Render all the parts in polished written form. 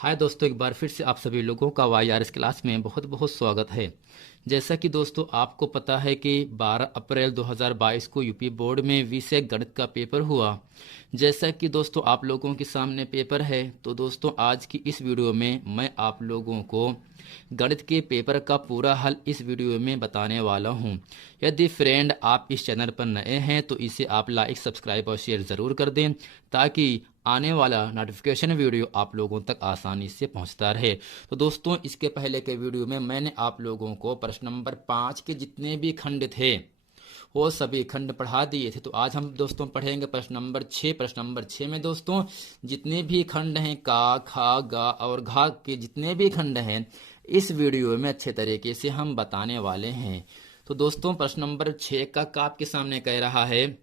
हाय दोस्तों, एक बार फिर से आप सभी लोगों का वाईआरएस क्लास में बहुत बहुत स्वागत है। जैसा कि दोस्तों आपको पता है कि 12 अप्रैल 2022 को यूपी बोर्ड में विषय गणित का पेपर हुआ। जैसा कि दोस्तों आप लोगों के सामने पेपर है, तो दोस्तों आज की इस वीडियो में मैं आप लोगों को गणित के पेपर का पूरा हल इस वीडियो में बताने वाला हूं। यदि फ्रेंड आप इस चैनल पर नए हैं तो इसे आप लाइक, सब्सक्राइब और शेयर ज़रूर कर दें ताकि आने वाला नोटिफिकेशन वीडियो आप लोगों तक आसानी से पहुंचता रहे। तो दोस्तों इसके पहले के वीडियो में मैंने आप लोगों को प्रश्न नंबर 5 के जितने भी खंड थे वो सभी खंड पढ़ा दिए थे। तो आज हम दोस्तों पढ़ेंगे प्रश्न नंबर 6। प्रश्न नंबर 6 में दोस्तों जितने भी खंड हैं का, खा, गा और घा के जितने भी खंड हैं इस वीडियो में अच्छे तरीके से हम बताने वाले हैं। तो दोस्तों प्रश्न नंबर 6 का आपके सामने कह रहा है,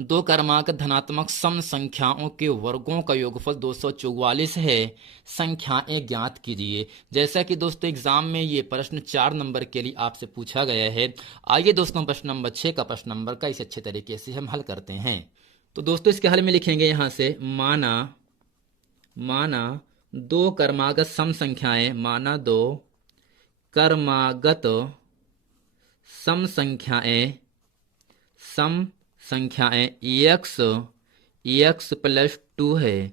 दो क्रमांक धनात्मक सम संख्याओं के वर्गों का योगफल 244 है, संख्याएं ज्ञात कीजिए। जैसा कि दोस्तों एग्जाम में ये प्रश्न 4 नंबर के लिए आपसे पूछा गया है। आइए दोस्तों प्रश्न नंबर 6 का प्रश्न नंबर का इसे अच्छे तरीके से हम हल करते हैं। तो दोस्तों इसके हल में लिखेंगे यहां से माना माना दो क्रमागत सम संख्याएं, माना दो क्रमागत सम संख्याएं एक्स प्लस टू है,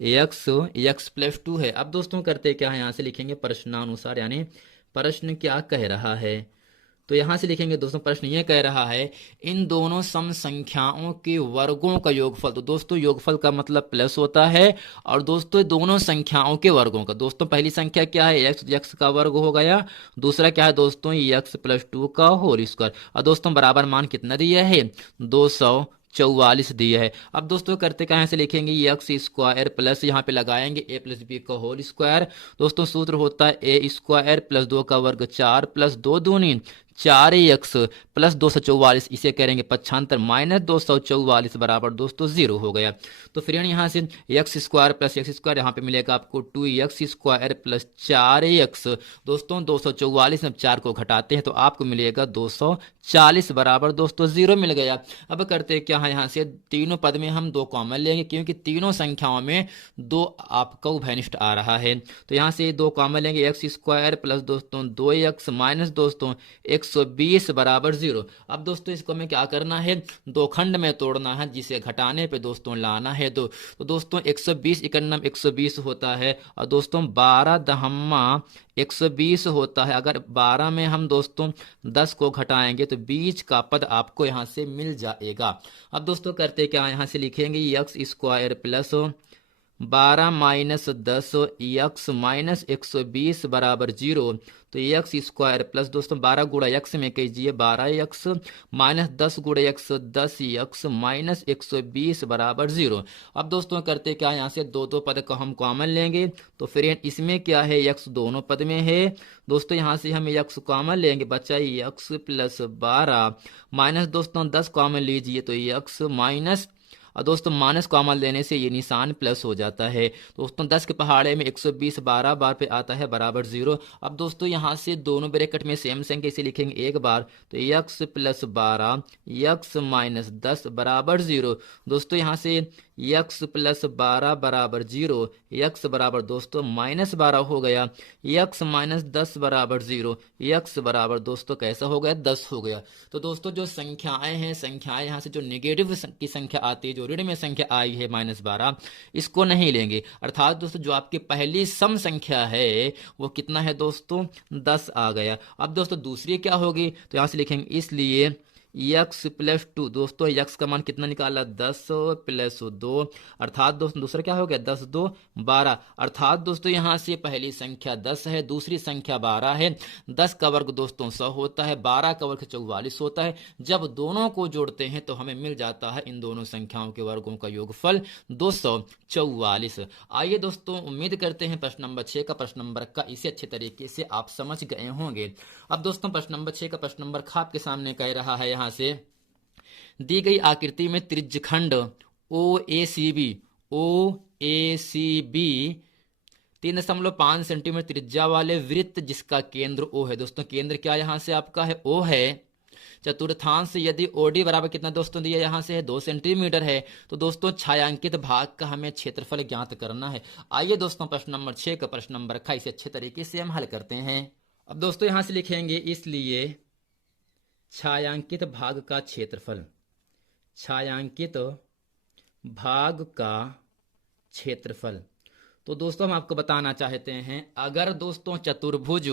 एक्स प्लस टू है। अब दोस्तों करते क्या है, यहां से लिखेंगे प्रश्नानुसार, यानी प्रश्न क्या कह रहा है। तो यहां से लिखेंगे दोस्तों प्रश्न ये कह रहा है इन दोनों सम संख्याओं के वर्गों का योगफल। तो दोस्तों योगफल का मतलब प्लस होता है, और दोस्तों दोनों संख्याओं के वर्गों का, दोस्तों पहली संख्या क्या है एक्स का वर्ग हो गया, दूसरा क्या है दोस्तों एक्स प्लस टू का होल स्क्वायर, और दोस्तों बराबर मान कितना दिया है 244 दिया है। अब दोस्तों करते कहाँ से लिखेंगे एक्स स्क्वायर प्लस यहाँ पे लगाएंगे ए प्लस बी का होल स्क्वायर। दोस्तों सूत्र होता है ए स्क्वायर प्लस 2 का वर्ग 4 प्लस 2 दूनी 4x प्लस 244, इसे करेंगे 75 माइनस 244 बराबर दोस्तों 0 हो गया। तो फिर यहाँ से x square plus x square यहाँ पे मिलेगा आपको 2x स्क्वायर प्लस 4x। दोस्तों 244 में 4 को घटाते हैं तो आपको मिलेगा 240 बराबर दोस्तों 0 मिल गया। अब करते क्या है, यहाँ से तीनों पद में हम 2 कॉमन लेंगे क्योंकि तीनों संख्याओं में 2 आपका उभयनिष्ठ आ रहा है। तो यहाँ से 2 कॉमन लेंगे, एक्स स्क्वायर प्लस दोस्तों 2x माइनस दोस्तों 120 बराबर 0। अब दोस्तों इसको हमें क्या करना है, दो खंड में तोड़ना है, जिसे घटाने पे दोस्तों लाना है दो। तो दोस्तों 120 इकन्नम 120 होता है, और दोस्तों 12 दहम्मा 120 होता है। अगर 12 में हम दोस्तों 10 को घटाएंगे तो बीच का पद आपको यहाँ से मिल जाएगा। अब दोस्तों करते क्या, यहाँ से लिखेंगे x square plus 12 minus 10 x minus 120 बराबर 0। तो एक्स स्क्वायर प्लस दोस्तों 12 गुणा एक्स में कीजिए 12 एक्स माइनस 10 गुणा एक्स 10 एक्स माइनस 120 बराबर 0। अब दोस्तों करते क्या, यहाँ से दो दो पद को हम कॉमन लेंगे, तो फिर इसमें क्या है एक्स दोनों पद में है। दोस्तों यहाँ से हम एक्स कॉमन लेंगे, बचा एक्स प्लस 12 माइनस दोस्तों 10 कॉमन लीजिए तो एक्स माइनस, और दोस्तों माइनस कॉमन लेने से ये निशान प्लस हो जाता है। दोस्तों 10 के पहाड़े में 120 12 बार पे आता है बराबर 0। अब दोस्तों यहाँ से दोनों ब्रैकेट में सेम संख्या इसे लिखेंगे एक बार, तो x प्लस 12 x माइनस 10 बराबर 0। दोस्तों यहाँ से x प्लस 12 बराबर 0, x बराबर दोस्तों माइनस 12 हो गया, x माइनस 10 बराबर 0, x बराबर दोस्तों कैसा हो गया 10 हो गया। तो दोस्तों जो संख्याएं हैं, संख्याएं यहाँ से जो नेगेटिव की संख्या आती है, जो ऋण में संख्या आई है -12, इसको नहीं लेंगे। अर्थात दोस्तों जो आपकी पहली सम संख्या है वो कितना है दोस्तों 10 आ गया। अब दोस्तों दूसरी क्या होगी, तो यहाँ से लिखेंगे इसलिए एक्स प्लस टू, दोस्तों एक्स का मान कितना निकाला 10 प्लस 2, अर्थात दोस्तों दूसरा क्या हो गया 10 2 12। अर्थात दोस्तों यहाँ से पहली संख्या 10 है, दूसरी संख्या 12 है। 10 का वर्ग दोस्तों 100 होता है, 12 का वर्ग 44 होता है। जब दोनों को जोड़ते हैं तो हमें मिल जाता है इन दोनों संख्याओं के वर्गों का योगफल 244। आइए दोस्तों उम्मीद करते हैं प्रश्न नंबर 6 का प्रश्न नंबर का इसे अच्छे तरीके से आप समझ गए होंगे। अब दोस्तों प्रश्न नंबर 6 का प्रश्न नंबर खा आपके सामने कह रहा है, यहाँ से दी गई आकृति में त्रिज्यखंड ओ ए सी बी 3.5 सेंटीमीटर त्रिज्या वाले वृत्त जिसका केंद्र ओ है। दोस्तों केंद्र क्या यहाँ से आपका है ओ है, चतुर्थांश यदि ओडी बराबर कितना दोस्तों दिया यहाँ से है 2 सेंटीमीटर है, तो दोस्तों छायांकित भाग का हमें क्षेत्रफल ज्ञात करना है। आइए दोस्तों प्रश्न नंबर 6 का प्रश्न नंबर रखा, इसे अच्छे तरीके से हम हल करते हैं। अब दोस्तों यहां से लिखेंगे इसलिए छायांकित भाग का क्षेत्रफल, छायांकित भाग का क्षेत्रफल। तो दोस्तों हम आपको बताना चाहते हैं, अगर दोस्तों चतुर्भुज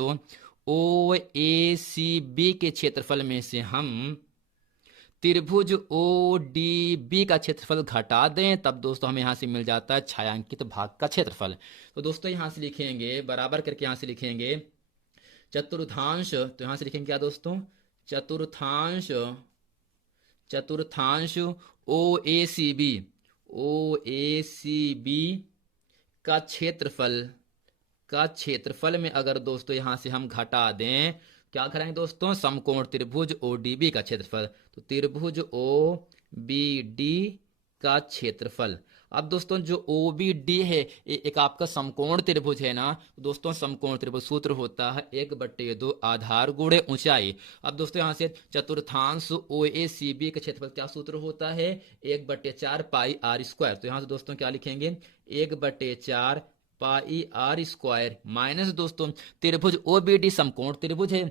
ओ ए सी बी के क्षेत्रफल में से हम त्रिभुज ओ डी बी का क्षेत्रफल घटा दें, तब दोस्तों हमें यहां से मिल जाता है छायांकित भाग का क्षेत्रफल। तो दोस्तों यहां से लिखेंगे बराबर करके, यहां से लिखेंगे चतुर्थांश, तो यहां से लिखेंगे क्या दोस्तों, चतुर्थांश, चतुर्थांश ओ ए सी बी, ओ ए सी बी का क्षेत्रफल, का क्षेत्रफल में अगर दोस्तों यहां से हम घटा दें, क्या करेंगे दोस्तों, समकोण त्रिभुज ओडीबी का क्षेत्रफल। तो त्रिभुज ओ बी डी का क्षेत्रफल। अब दोस्तों जो ओ बी डी है एक आपका समकोण त्रिभुज है ना, दोस्तों समकोण त्रिभुज सूत्र होता है 1/2 आधार गुणे ऊंचाई। अब दोस्तों यहां से चतुर्थांश ओ ए सी बी का क्षेत्रफल क्या सूत्र होता है, 1/4 पाई आर स्क्वायर। तो यहां से दोस्तों क्या लिखेंगे, 1/4 पाई आर स्क्वायर माइनस दोस्तों त्रिभुज ओ बी डी समकोण त्रिभुज है,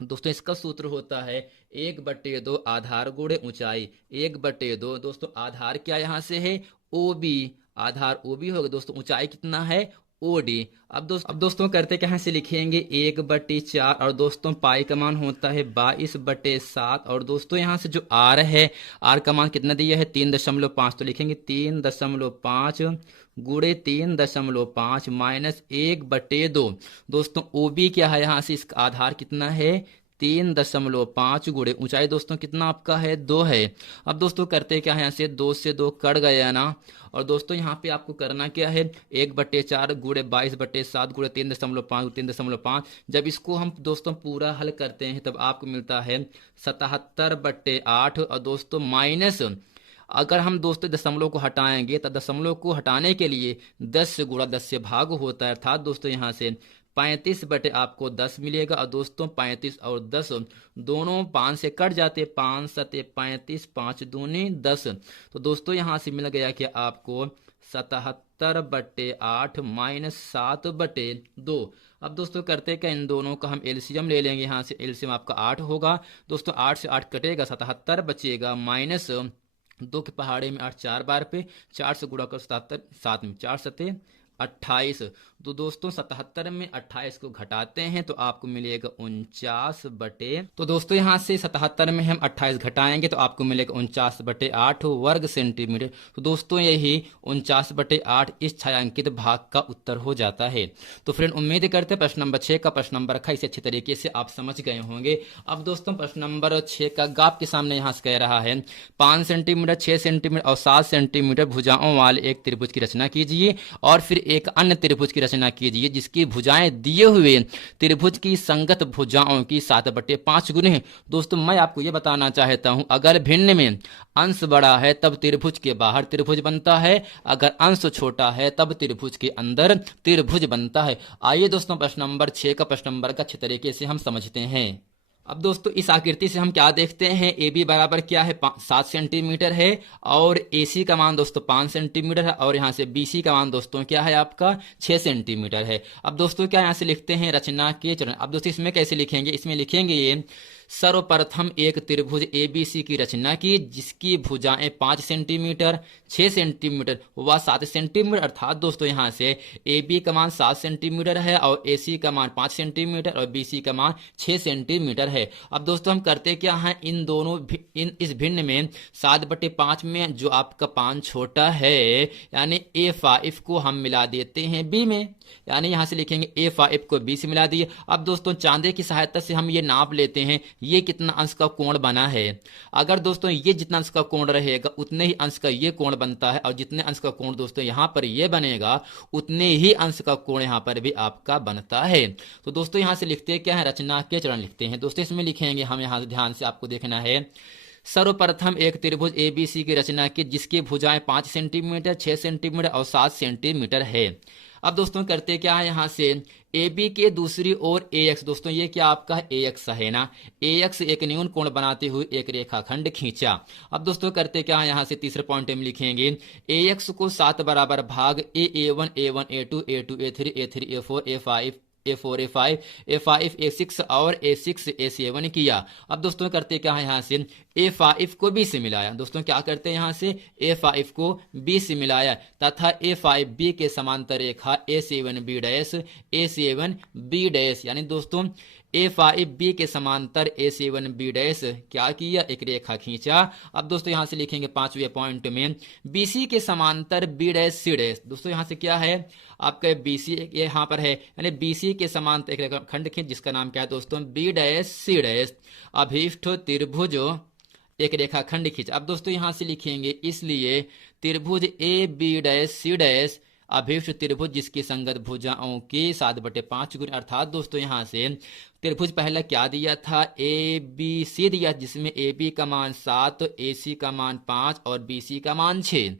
दोस्तों इसका सूत्र होता है 1/2 आधार गुणे ऊंचाई, 1/2 दोस्तों आधार क्या यहां से है ओ बी, आधार ओ बी होगा दोस्तों, ऊंचाई कितना है ओ डी। अब दोस्तों करते क्या से लिखेंगे 1/4 और दोस्तों पाई का मान होता है 22/7 और दोस्तों यहां से जो आर है, आर का मान कितना दिया है 3.5, तो लिखेंगे 3.5 गुणे 3.5 माइनस 1/2 दोस्तों ओ बी क्या है यहाँ से, इसका आधार कितना है 3.5 गुणे ऊंचाई दोस्तों कितना आपका है 2 है। अब दोस्तों करते क्या है, यहाँ से 2 से 2 कट गया ना, और दोस्तों यहाँ पे आपको करना क्या है 1/4 गुणे 22/7 गुणे 3.5 जब इसको हम दोस्तों पूरा हल करते हैं तब आपको मिलता है 77/8 और दोस्तों माइनस, अगर हम दोस्तों दशमलव को हटाएंगे तो दशमलव को हटाने के लिए 10 से गुणा 10 से भाग होता है, अर्थात दोस्तों यहाँ से 35 बटे आपको 10 मिलेगा और दोस्तों 35 और 10 दोनों 5 से कट जाते, 5 सते 35, 5 दूनी 10, तो दोस्तों यहाँ से मिल गया कि आपको 77/8 माइनस 7/2। अब दोस्तों करते क्या, इन दोनों का हम एलसीएम ले लेंगे, यहाँ से एलसीएम आपका 8 होगा दोस्तों, 8 से 8 कटेगा 77 बचेगा माइनस 2 के पहाड़े में 8 4 बार पे 4 से गुणा कर 77, 7 में 4 सते 28, तो दोस्तों 77 में 28 को घटाते हैं तो आपको मिलेगा 49 तो दोस्तों यहां से 77 में हम 28 घटाएंगे तो आपको मिलेगा 49/8 वर्ग सेंटीमीटर। तो दोस्तों यही 49/8 इस छायांकित भाग का उत्तर हो जाता है। तो फ्रेंड उम्मीद करते हैं प्रश्न नंबर 6 का प्रश्न नंबर रखा, इसे अच्छे तरीके से आप समझ गए होंगे। अब दोस्तों प्रश्न नंबर 6 का गाप के सामने यहाँ से कह रहा है 5 सेंटीमीटर 6 सेंटीमीटर और 7 सेंटीमीटर भुजाओं वाले एक त्रिभुज की रचना कीजिए और फिर एक अन्य त्रिभुज की रचना कीजिए जिसकी भुजाएं दिए हुए त्रिभुज की संगत भुजाओं की 7/5 गुने हैं। दोस्तों मैं आपको यह बताना चाहता हूं, अगर भिन्न में अंश बड़ा है तब त्रिभुज के बाहर त्रिभुज बनता है, अगर अंश छोटा है तब त्रिभुज के अंदर त्रिभुज बनता है। आइए दोस्तों प्रश्न नंबर 6 का प्रश्न नंबर का अच्छे तरीके से हम समझते हैं। अब दोस्तों इस आकृति से हम क्या देखते हैं, ए बी बराबर क्या है 7 सेंटीमीटर है और ए सी का मान दोस्तों 5 सेंटीमीटर है और यहाँ से बी सी का मान दोस्तों क्या है आपका 6 सेंटीमीटर है। अब दोस्तों क्या यहाँ से लिखते हैं रचना के चरण। अब दोस्तों इसमें कैसे लिखेंगे, इसमें लिखेंगे ये सर्वप्रथम एक त्रिभुज एबीसी की रचना की जिसकी भुजाएं 5 सेंटीमीटर 6 सेंटीमीटर व 7 सेंटीमीटर, अर्थात दोस्तों यहाँ से ए बी का मान 7 सेंटीमीटर है और ए सी का मान 5 सेंटीमीटर और बी सी का मान 6 सेंटीमीटर है। अब दोस्तों हम करते क्या हैं, इन दोनों इस भिन्न में 7/5 में जो आपका 5 छोटा है यानी A5 को हम मिला देते हैं बी में, यानी यहाँ से लिखेंगे A5 को बी से मिला दिए। अब दोस्तों चांदे की सहायता से हम ये नाप लेते हैं ये कितना अंश का कोण बना है। अगर दोस्तों ये जितना अंश का कोण रहेगा उतने ही अंश का ये कोण बनता है और जितने अंश का कोण दोस्तों यहाँ पर ये बनेगा उतने ही अंश का कोण यहाँ पर भी आपका बनता है। तो दोस्तों यहाँ से लिखते क्या है, रचना के चरण लिखते हैं। दोस्तों इसमें लिखेंगे हम, यहाँ से ध्यान से आपको देखना है, सर्वप्रथम एक त्रिभुज एबीसी की रचना की जिसकी भुजाएं 5 सेंटीमीटर 6 सेंटीमीटर और 7 सेंटीमीटर है। अब दोस्तों करते क्या है यहाँ से ए बी के दूसरी ओर ए एक्स, दोस्तों ये क्या आपका ए एक्स है ना, ए एक्स एक न्यून कोण बनाते हुए एक रेखाखंड खींचा। अब दोस्तों करते क्या है यहाँ से तीसरे पॉइंट में लिखेंगे ए एक्स को 7 बराबर भाग A1 A1 A2 A2 A3 A3 A4 A5 A4 A5 A5 A6 और A6 A7 किया। अब दोस्तों करते क्या है यहाँ से A5 को B से मिलाया, दोस्तों क्या करते हैं यहाँ से A5 को B से मिलाया तथा A5B के समांतर रेखा A7B डैश A7B डैश, यानी दोस्तों A5B के समांतर A7B डैश क्या किया, एक रेखा खींचा। अब दोस्तों यहां से लिखेंगे पांचवें पॉइंट में BC के समांतर B डैश C डैश, दोस्तों यहां से क्या है आपका BC यहां पर है, यानी BC के समांतर एक रेखाखंड खींच जिसका नाम क्या है दोस्तों B डैश C डैश अभीष्ट त्रिभुज एक रेखाखंड खींच। अब दोस्तों यहां से लिखेंगे इसलिए त्रिभुज AB डैश C डैश अभीष्ट त्रिभुज जिसकी संगत भुजाओं की 7/5 गुण, अर्थात दोस्तों यहां से त्रिभुज पहला क्या दिया था ए बी सी दिया जिसमें ए बी का मान 7, ए सी का मान 5 और बी सी का मान 6।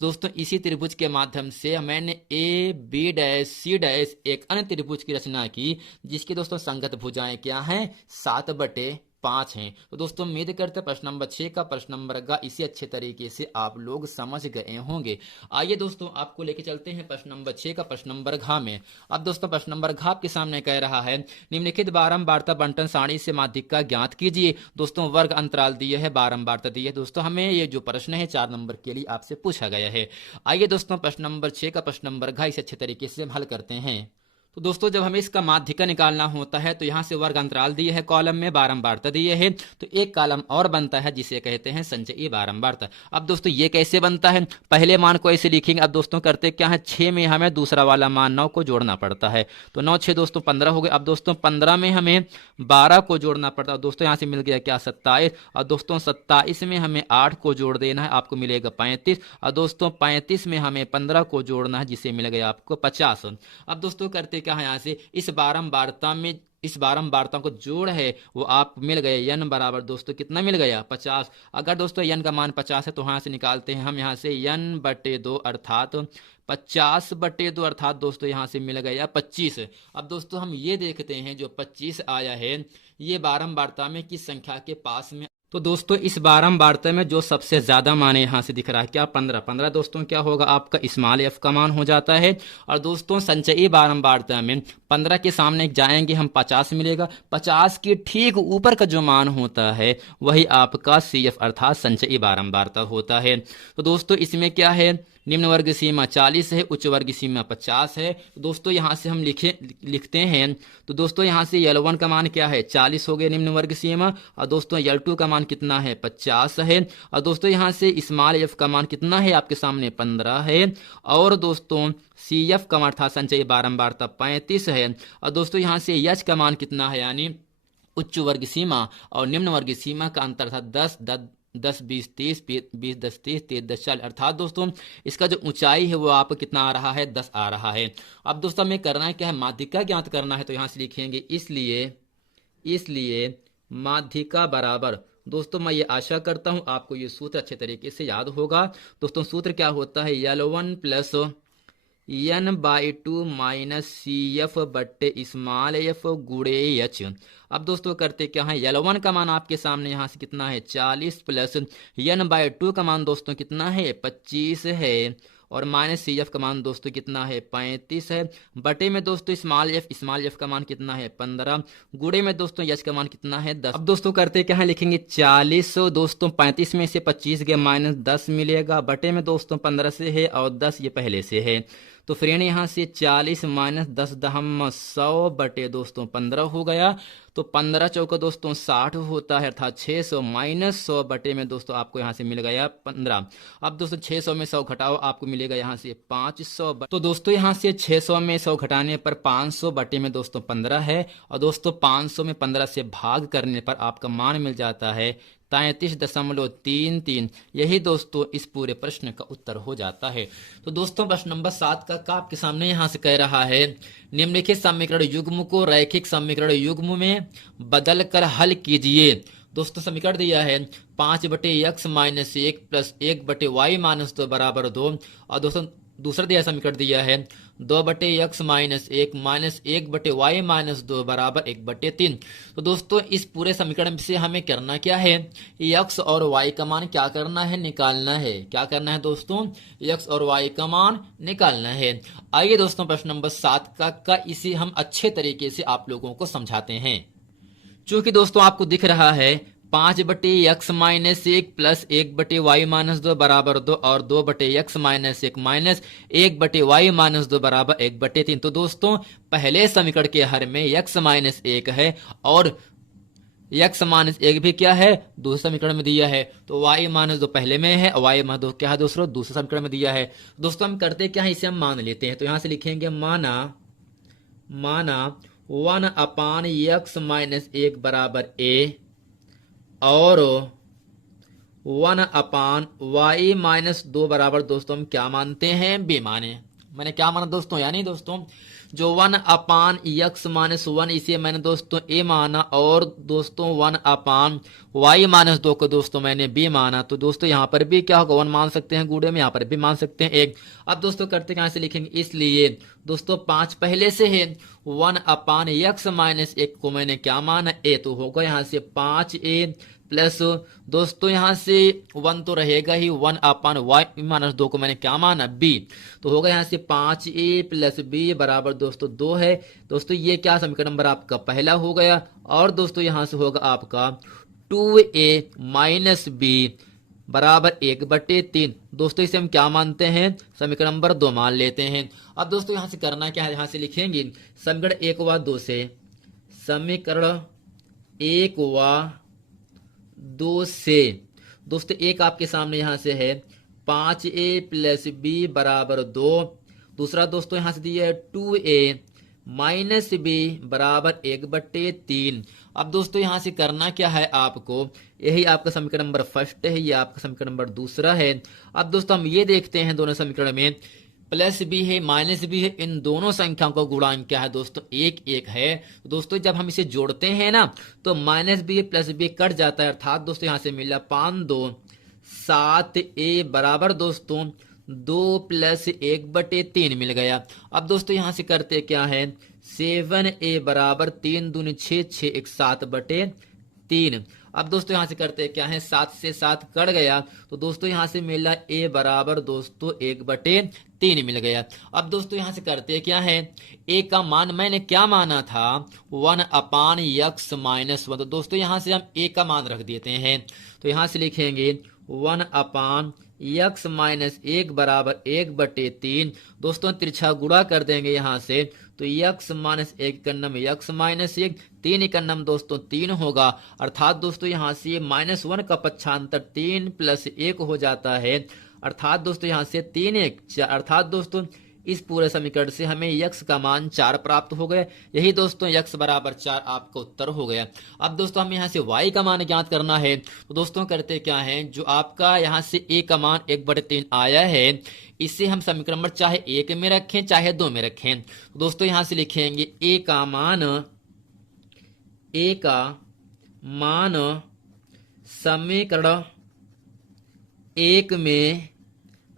दोस्तों इसी त्रिभुज के माध्यम से मैंने A B dash C dash एक अन्य त्रिभुज की रचना की जिसकी दोस्तों संगत भुजाएं क्या हैं 7/5 हैं। तो दोस्तों उम्मीद करते हैं प्रश्न नंबर 6 का प्रश्न नंबर ग इसी अच्छे तरीके से आप लोग समझ गए होंगे। आइए दोस्तों आपको लेके चलते हैं प्रश्न नंबर 6 का प्रश्न नंबर घ में। अब दोस्तों प्रश्न नंबर घ आपके सामने कह रहा है निम्नलिखित बारंबारता बंटन सारणी से माध्यिका ज्ञात कीजिए। दोस्तों वर्ग अंतराल दिए है, बारंबारता दी है। दोस्तों हमें ये जो प्रश्न है 4 नंबर के लिए आपसे पूछा गया है। आइए दोस्तों प्रश्न नंबर 6 का प्रश्न नंबर घ इसे अच्छे तरीके से हल करते हैं। तो दोस्तों जब हमें इसका माध्यिका निकालना होता है तो यहां से वर्ग अंतराल दिए है, कॉलम में बारंबारता दिए है, तो एक कॉलम और बनता है जिसे कहते हैं संचयी बारंबारता। अब दोस्तों ये कैसे बनता है, पहले मान को ऐसे लिखेंगे। अब दोस्तों करते क्या है 6 में हमें दूसरा वाला मान 9 को जोड़ना पड़ता है, तो 9 6 दोस्तों 15 हो गए। अब दोस्तों 15 में हमें 12 को जोड़ना पड़ता है, दोस्तों यहां से मिल गया क्या 27। और दोस्तों 27 में हमें 8 को जोड़ देना है, आपको मिलेगा 35। और दोस्तों 35 में हमें 15 को जोड़ना है जिसे मिल गया आपको 50। अब दोस्तों करते क्या है यहाँ से इस बारंबारता को जोड़ है वो आप मिल गए n बराबर दोस्तों कितना मिल गया 50। अगर दोस्तों n का मान 50 है तो यहां से निकालते हैं हम यहाँ से n/2 अर्थात 50/2 अर्थात दोस्तों यहां से मिल गया 25। अब दोस्तों हम ये देखते हैं जो 25 आया है ये बारंबारता में किस संख्या के पास में। तो दोस्तों इस बारंबारता में जो सबसे ज्यादा मान यहां से दिख रहा है क्या 15 दोस्तों क्या होगा आपका स्मॉल एफ का मान हो जाता है। और दोस्तों संचयी बारंबारता में 15 के सामने जाएंगे हम 50 मिलेगा, 50 के ठीक ऊपर का जो मान होता है वही आपका सी एफ अर्थात संचयी बारंबारता होता है। तो दोस्तों इसमें क्या है निम्न वर्ग सीमा 40 है, उच्च वर्ग सीमा 50 है। तो दोस्तों यहां से हम लिखते हैं तो दोस्तों यहां से L1 का मान क्या है 40 हो गया निम्न वर्ग सीमा, और दोस्तों L2 का मान कितना है 50 है। और दोस्तों यहां से स्मॉल एफ का मान कितना है आपके सामने 15 है। और दोस्तों सी एफ का मान अर्थात संचयी बारंबारता 35 है। और दोस्तों यहां से एच का मान कितना है यानी उच्च वर्ग सीमा और निम्न वर्ग सीमा का अंतर था 10 20 30 20 10 30 30 10 40 अर्थात दोस्तों इसका जो ऊंचाई है वो आप कितना आ रहा है 10 आ रहा है। अब दोस्तों हमें करना है क्या है माध्यिका ज्ञात करना है, तो यहां से लिखेंगे इसलिए माध्यिका बराबर। दोस्तों मैं ये आशा करता हूं आपको ये सूत्र अच्छे तरीके से याद होगा। दोस्तों सूत्र क्या होता है L1 plus n/2 minus C F बट्टे स्मॉल एफ गुड़े एच। अब दोस्तों करते क्या है L1 का मान आपके सामने यहाँ से कितना है 40 प्लस n/2 का मान दोस्तों कितना है 25 है, और माइनस सी एफ का मान दोस्तों कितना है 35 है, बटे में दोस्तों स्मॉल एफ का मान कितना है 15, गुड़े में दोस्तों एच का मान कितना है 10। अब दोस्तों करते क्या है लिखेंगे 40 दोस्तों 35 में से 25 गया माइनस 10 मिलेगा, बटे में दोस्तों 15 से है और 10 ये पहले से है, तो फ्रेंड यहाँ से 40 माइनस 10 दहम 100 बटे दोस्तों 15 हो गया। तो 15 चौका दोस्तों 60 होता है अर्थात 600 माइनस 100 बटे में दोस्तों आपको यहाँ से मिल गया 15। अब दोस्तों 600 में 100 घटाओ आपको मिलेगा यहाँ से 500। तो दोस्तों यहाँ से 600 में 100 घटाने पर 500 बटे में दोस्तों 15 है, और दोस्तों 500 में 15 से भाग करने पर आपका मान मिल जाता है 33.33। यही दोस्तों इस पूरे प्रश्न का उत्तर हो जाता है। तो दोस्तों प्रश्न नंबर 7 का आपके सामने यहां से कह रहा है निम्नलिखित समीकरण युग्म को रैखिक समीकरण युग्म में बदल कर हल कीजिए। दोस्तों समीकरण दिया है 5/x minus 1 plus 1/y minus 2 बराबर 2, और दोस्तों दूसरा दिया समीकरण दिया है 2/x minus 1 minus 1/y minus 2 बराबर 1/3। तो दोस्तों इस पूरे समीकरण से हमें करना क्या है, x और y का मान क्या करना है, निकालना है। क्या करना है दोस्तों, x और y का मान निकालना है। आइए दोस्तों प्रश्न नंबर 7 का इसे हम अच्छे तरीके से आप लोगों को समझाते हैं। चूंकि दोस्तों आपको दिख रहा है 5/x minus 1 plus 1/y minus 2 बराबर 2 और 2/x minus 1 minus 1/y minus 2 बराबर 1/3। तो दोस्तों पहले समीकरण के हर में x माइनस 1 है और x माइनस 1 भी क्या है, दूसरे समीकरण में दिया है। तो y माइनस 2 पहले में है और y माइनस 2 क्या है दोस्तों, दूसरे समीकरण में दिया है। दोस्तों हम करते क्या है, इसे हम मान लेते हैं। तो यहां से लिखेंगे माना 1/x माइनस 1 बराबर a और 1/y माइनस 2 बराबर दोस्तों हम क्या मानते हैं, b माने। मैंने क्या माना दोस्तों, यानी दोस्तों जो 1/x माइनस 1 इसे मैंने दोस्तों a माना और दोस्तों 1/y माइनस 2 को दोस्तों मैंने b माना। तो दोस्तों यहाँ पर भी क्या होगा, 1 मान सकते हैं गुणे में, यहाँ पर भी मान सकते हैं 1। अब दोस्तों करते कहां से लिखेंगे, इसलिए दोस्तों 5 पहले से है, 1/x माइनस 1 को मैंने क्या माना, a। तो होगा यहाँ से 5a प्लस दोस्तों यहाँ से 1 तो रहेगा ही, 1/y माइनस 2 को मैंने क्या माना, b। तो होगा यहाँ से 5a प्लस b बराबर दोस्तों 2 है। दोस्तों ये क्या समीकरण नंबर आपका पहला हो गया। और दोस्तों यहाँ से होगा आपका 2a माइनस b बराबर 1/3। दोस्तों इसे हम क्या मानते हैं, समीकरण नंबर 2 मान लेते हैं। अब दोस्तों यहाँ से करना क्या है, यहाँ से लिखेंगे समीकरण 1 व 2 से, समीकरण 1 व 2 से दोस्तों एक आपके सामने यहां से है 5a प्लस b बराबर 2। दूसरा दोस्तों यहां से दिया है 2a माइनस b बराबर 1/3। अब दोस्तों यहां से करना क्या है आपको, यही आपका समीकरण नंबर फर्स्ट है, ये आपका समीकरण नंबर दूसरा है। अब दोस्तों हम ये देखते हैं दोनों समीकरण में प्लस बी है माइनस बी है, इन दोनों संख्याओं का गुणांक क्या है दोस्तों, 1 है। दोस्तों जब हम इसे जोड़ते हैं ना तो minus B plus B cut जाता है, अर्थात दोस्तों यहां से मिला 5 2 7a बराबर दोस्तों 2 प्लस 1/3 मिल गया। अब दोस्तों यहां से करते क्या है, 7a बराबर 3 दूनी 6 6 1 7/3। अब दोस्तों यहां से करते क्या है, 7 से 7 कट गया, तो दोस्तों यहां से मिला a बराबर दोस्तों 1/3 मिल गया। अब दोस्तों यहां से करते क्या है, a का मान मैंने क्या माना था, 1/x माइनस 1। तो दोस्तों यहां से हम a का मान रख देते हैं। तो यहां से लिखेंगे 1/x माइनस 1 बराबर 1/3। दोस्तों तिरछा गुणा कर देंगे यहां से, तो x माइनस 1 का नम x माइनस 1, 3 का नम दोस्तों 3 होगा, अर्थात दोस्तों यहां से -1 का पक्षांतर 3 प्लस 1 हो जाता है, अर्थात दोस्तों यहां से 3 1 4, अर्थात दोस्तों इस पूरे समीकरण से हमें x का मान 4 प्राप्त हो गया। यही दोस्तों x बराबर 4 आपका उत्तर हो गया। अब दोस्तों हमें यहाँ से y का मान ज्ञात करना है। तो दोस्तों करते क्या है, जो आपका यहाँ से a का मान 1/3 आया है, इसे हम समीकरण नंबर चाहे 1 में रखें चाहे 2 में रखें। तो दोस्तों यहाँ से लिखेंगे a का मान समीकरण 1 में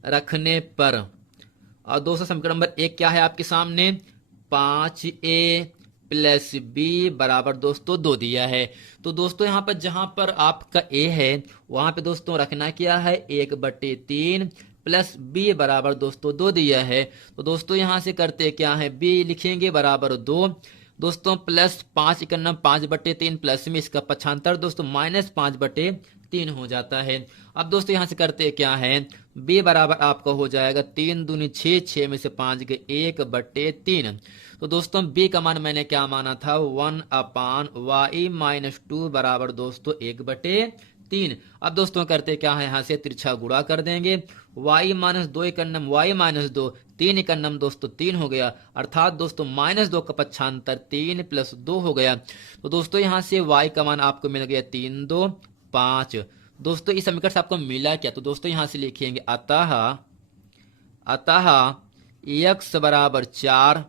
रखने पर, और दोस्तों समीकरण नंबर 1 क्या है आपके सामने, 5a प्लस b बराबर दोस्तों 2 दिया है। तो दोस्तों यहाँ पर जहां पर आपका a है वहां पे दोस्तों रखना क्या है, 1/3 प्लस b बराबर दोस्तों 2 दिया है। तो दोस्तों यहां से करते क्या है, b लिखेंगे बराबर 2 दोस्तों प्लस 5 का नम 5/3 प्लस में इसका पक्षांतर दोस्तों -5/3 हो जाता है। अब दोस्तों यहां से करते क्या है, b बराबर आपका हो जाएगा 3 दूनी 6 6 में से 5 गए 1/3। तो दोस्तों b का मान मैंने क्या माना था, 1/y माइनस 2 बराबर दोस्तों 1/3। अब दोस्तों करते क्या है, यहाँ से तिरछा गुणा कर देंगे, y माइनस 2 का नम y माइनस 2, 3 का नम दोस्तों 3 हो गया, अर्थात दोस्तों -2 का पक्षांतर 3 प्लस 2 हो गया। तो दोस्तों यहाँ से y का मान आपको मिल गया 3 2 5। दोस्तों इस समीकरण से आपको मिला क्या, तो दोस्तों यहां से लिखेंगे अतः x बराबर 4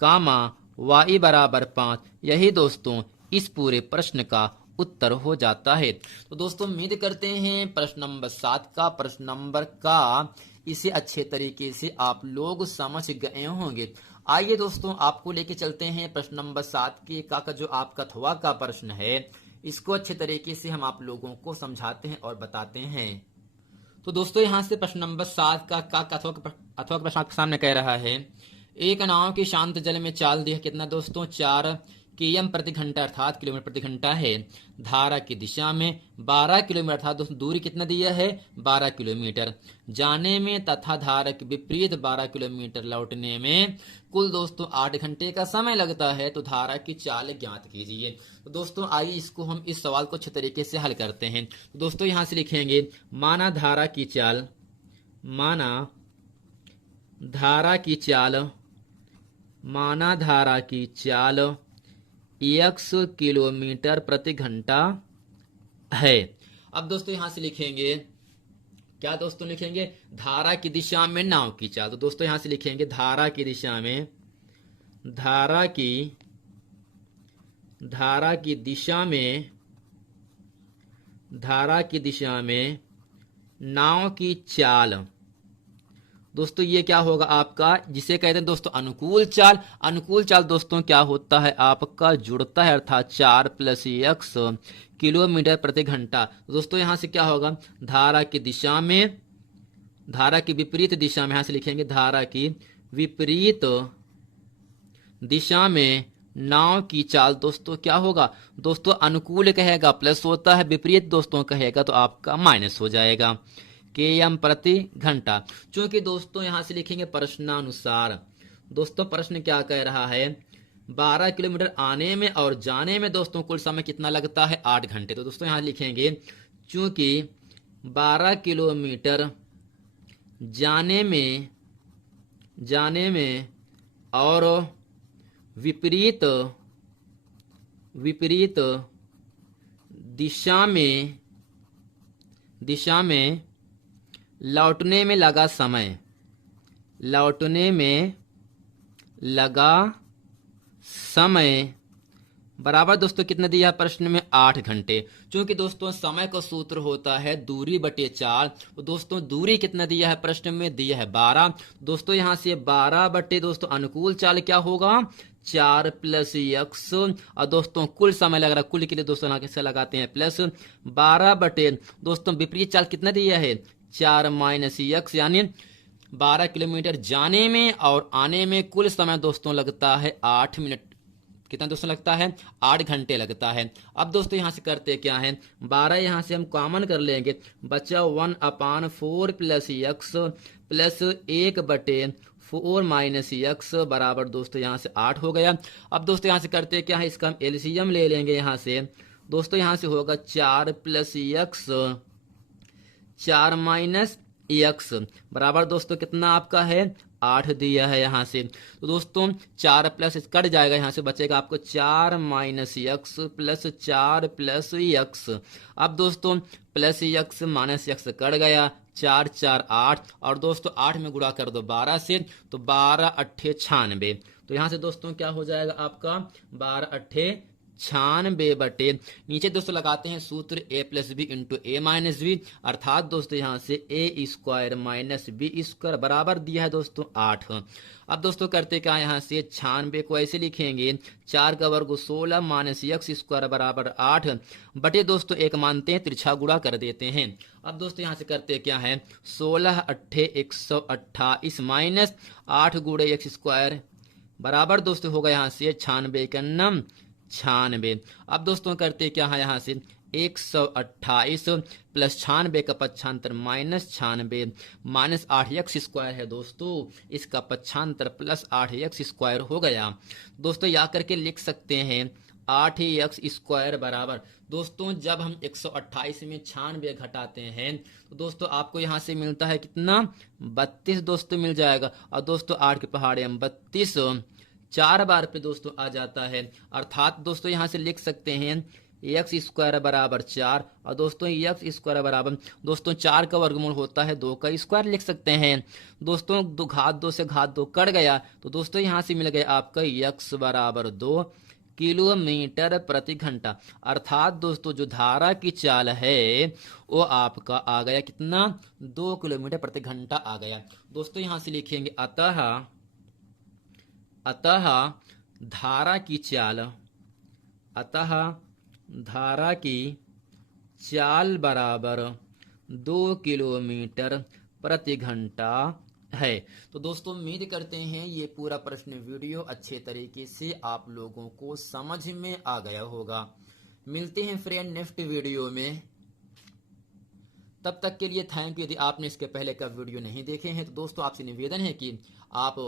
कामा y बराबर 5। यही दोस्तों इस पूरे प्रश्न का उत्तर हो जाता है। तो दोस्तों उम्मीद करते हैं प्रश्न नंबर 7 का इसे अच्छे तरीके से आप लोग समझ गए होंगे। आइए दोस्तों, आपको लेके चलते हैं प्रश्न नंबर 7 के का जो आपका थवा का प्रश्न है, इसको अच्छे तरीके से हम आप लोगों को समझाते हैं और बताते हैं। तो दोस्तों यहाँ से प्रश्न नंबर 7 का अथवा प्रश्न आपके सामने कह रहा है, एक नाव की शांत जल में चाल दी है कितना दोस्तों 4 km प्रति घंटा अर्थात किलोमीटर प्रति घंटा है। धारा की दिशा में 12 किलोमीटर अर्थात दोस्तों दूरी कितना दिया है 12 किलोमीटर। जाने में तथा धारा के विपरीत 12 किलोमीटर लौटने में कुल दोस्तों 8 घंटे का समय लगता है। तो धारा की चाल ज्ञात कीजिए। तो दोस्तों आइए इसको हम इस सवाल को अच्छे तरीके से हल करते हैं। तो दोस्तों यहां से लिखेंगे माना धारा की चाल, माना धारा की चाल, माना धारा की चाल x किलोमीटर प्रति घंटा है। अब दोस्तों यहां से लिखेंगे क्या दोस्तों, लिखेंगे धारा की दिशा में नाव की चाल। तो दोस्तों यहां से लिखेंगे धारा की दिशा में, धारा की दिशा में, धारा की दिशा में नाव की चाल। दोस्तों ये क्या होगा आपका, जिसे कहते हैं दोस्तों अनुकूल चाल। अनुकूल चाल दोस्तों क्या होता है आपका, जुड़ता है अर्थात 4 + x किलोमीटर प्रति घंटा। दोस्तों यहां से क्या होगा, धारा की दिशा में, धारा की विपरीत दिशा में, यहां से लिखेंगे धारा की विपरीत दिशा में नाव की चाल। दोस्तों क्या होगा, दोस्तों अनुकूल कहेगा प्लस होता है, विपरीत दोस्तों कहेगा तो आपका माइनस हो जाएगा km प्रति घंटा। क्योंकि दोस्तों यहां से लिखेंगे प्रश्नानुसार। दोस्तों प्रश्न क्या कह रहा है, 12 किलोमीटर आने में और जाने में दोस्तों कुल समय कितना लगता है 8 घंटे। तो दोस्तों यहां लिखेंगे चूंकि 12 किलोमीटर जाने में और विपरीत दिशा में लौटने में लगा समय, लौटने में लगा समय बराबर दोस्तों कितना दिया है प्रश्न में 8 घंटे। क्योंकि दोस्तों समय का सूत्र होता है दूरी बटे 4। तो दोस्तों दूरी कितना दिया है प्रश्न में, दिया है 12। दोस्तों यहां से 12 बटे दोस्तों अनुकूल चाल क्या होगा 4 + x, और दोस्तों कुल समय लग रहा है, कुल के लिए दोस्तों यहां कैसे लगाते हैं प्लस 12 बटे दोस्तों विपरीत चाल कितना दिया है 4 - x, यानी 12 किलोमीटर जाने में और आने में कुल समय दोस्तों लगता है 8 मिनट। कितना दोस्तों लगता है 8 घंटे लगता है। अब दोस्तों यहां से करते क्या है, 12 यहां से हम कॉमन कर लेंगे, बचा 1/4 + x प्लस 1 बटे 4 - x बराबर दोस्तों यहां से 8 हो गया। अब दोस्तों यहां से करते क्या है, इसका हम एलसीएम ले लेंगे। यहां से दोस्तों यहां से होगा 4 + x 4 - x बराबर दोस्तों कितना आपका है 8 दिया है यहां से। तो दोस्तों 4 प्लस कट जाएगा, यहां से बचेगा आपको 4 - x प्लस 4 + x। अब दोस्तों plus x minus x cut गया, 4 × 4 = 8, और दोस्तों 8 में गुणा कर दो 12 से, तो 12 × 8 = 96। तो यहां से दोस्तों क्या हो जाएगा आपका 12 × 8 = 96 बटे नीचे दोस्तों लगाते हैं सूत्र a + b × a - b, अर्थात दोस्तों यहां से a² - b² बराबर दिया है दोस्तों 8। अब दोस्तों करते क्या, यहां से 96 को ऐसे लिखेंगे 4 का वर्ग 16 - x² बराबर 8 बटे दोस्तों एक मानते हैं तिरछा गुणा कर देते हैं। अब दोस्तों यहां से करते क्या है 16 × 8 = 128 माइनस 8 × x² बराबर दोस्तों होगा यहां से 96 का 96। अब दोस्तों करते क्या है, यहां से 128 प्लस 96 का 95 माइनस 96 माइनस 8x² है दोस्तों, इसका 95 प्लस 8x² हो गया। दोस्तों या करके लिख सकते हैं 8x² बराबर दोस्तों जब हम 128 में 96 घटाते हैं तो दोस्तों आपको यहां से मिलता है कितना 32 दोस्तों मिल जाएगा। और दोस्तों 8 के पहाड़े हम 32 4 बार पे दोस्तों आ जाता है, अर्थात दोस्तों यहां से लिख सकते हैं x² बराबर 4, और दोस्तों x² बराबर दोस्तों 4 का वर्गमूल होता है 2 का स्क्वायर लिख सकते हैं। दोस्तों घात 2 से घात 2 कट गया, तो दोस्तों यहां से मिल गया आपका x बराबर 2 किलोमीटर प्रति घंटा। अर्थात दोस्तों जो धारा की चाल है वो आपका आ गया कितना, 2 किलोमीटर प्रति घंटा आ गया। दोस्तों यहां से लिखेंगे अतः अतः धारा की चाल, अतः धारा की चाल बराबर 2 किलोमीटर प्रति घंटा है। तो दोस्तों उम्मीद करते हैं ये पूरा प्रश्न वीडियो अच्छे तरीके से आप लोगों को समझ में आ गया होगा। मिलते हैं फ्रेंड नेक्स्ट वीडियो में, तब तक के लिए थैंक यू। यदि आपने इसके पहले का वीडियो नहीं देखे हैं तो दोस्तों आपसे निवेदन है कि आप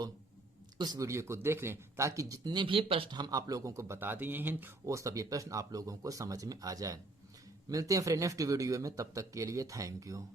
उस वीडियो को देख लें, ताकि जितने भी प्रश्न हम आप लोगों को बता दिए हैं वो सभी प्रश्न आप लोगों को समझ में आ जाए। मिलते हैं फ्रेंड नेक्स्ट वीडियो में, तब तक के लिए थैंक यू।